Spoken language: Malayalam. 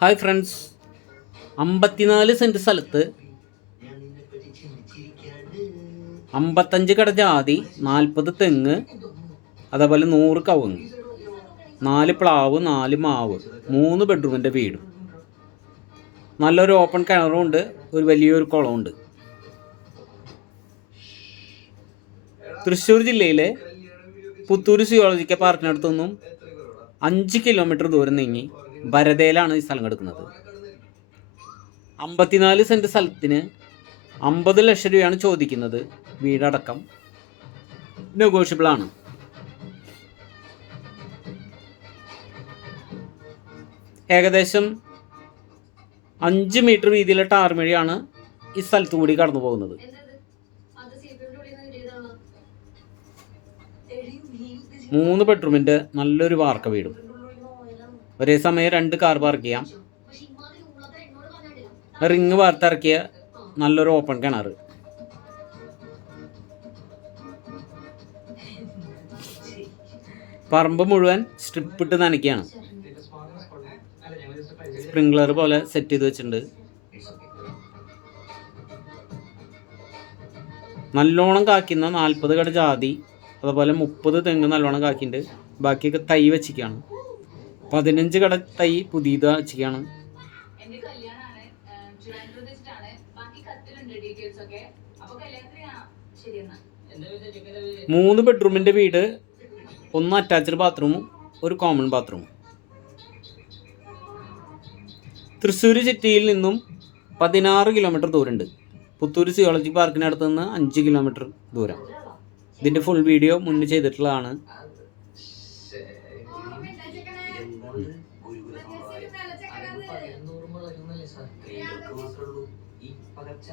Hi friends. അമ്പത്തിനാല് സെന്റ് സ്ഥലത്ത് അമ്പത്തഞ്ച് കട ജാതി നാൽപ്പത് തെങ്ങ് അതേപോലെ നൂറ് കവുങ്ങ് നാല് പ്ലാവ് നാല് മാവ് മൂന്ന് ബെഡ്റൂമിന്റെ വീടും. നല്ലൊരു ഓപ്പൺ കിണറും ഉണ്ട് ഒരു വലിയൊരു കുളമുണ്ട് തൃശ്ശൂർ ജില്ലയിലെ പുത്തൂർ സിയോളജിക്കൽ പാർക്കിനടുത്തു നിന്നും അഞ്ച് കിലോമീറ്റർ ദൂരം നീങ്ങി ഭരതയിലാണ് ഈ സ്ഥലം കിടക്കുന്നത്. അമ്പത്തിനാല് സെന്റ് സ്ഥലത്തിന് അമ്പത് ലക്ഷം രൂപയാണ് ചോദിക്കുന്നത്. വീടടക്കം നെഗോഷ്യബിൾ ആണ്. ഏകദേശം അഞ്ച് മീറ്റർ വീതിയിലെ ടാർമഴിയാണ് ഈ സ്ഥലത്തു കൂടി കടന്നു പോകുന്നത്. മൂന്ന് ബെഡ്റൂമിന്റെ നല്ലൊരു വാർക്ക വീടും. ഒരേ സമയം രണ്ട് കാർ പാർക്ക് ചെയ്യാം. റിങ് വാർത്തിറക്കിയ നല്ലൊരു ഓപ്പൺ കിണർ. പറമ്പ് മുഴുവൻ സ്ട്രിപ്പ് ഇട്ട് നനയ്ക്കുകയാണ്. സ്പ്രിംഗ്ലർ പോലെ സെറ്റ് ചെയ്ത് വെച്ചിട്ടുണ്ട്. നല്ലോണം കാക്കുന്ന നാൽപ്പത് കട ജാതി അതുപോലെ മുപ്പത് തെങ്ങ് നല്ലോണം കാക്കിയിട്ടുണ്ട് ബാക്കിയൊക്കെ തൈ വെച്ചിരിക്കുകയാണ്. പതിനഞ്ച് കട തൈ പുതിയത് ചെയ്യണം മൂന്ന് ബെഡ്റൂമിന്റെ വീട് ഒന്ന് അറ്റാച്ച്ഡ് ബാത്റൂമും ഒരു കോമൺ ബാത്റൂമും തൃശ്ശൂർ സിറ്റിയിൽ നിന്നും പതിനാറ് കിലോമീറ്റർ ദൂരമുണ്ട്. പുത്തൂർ സിയോളജി പാർക്കിനടുത്ത് നിന്ന് അഞ്ച് കിലോമീറ്റർ ദൂരം. ഇതിന്റെ ഫുൾ വീഡിയോ മുന്നേ ചെയ്തിട്ടുള്ളതാണ്. ഈ പകർച്ച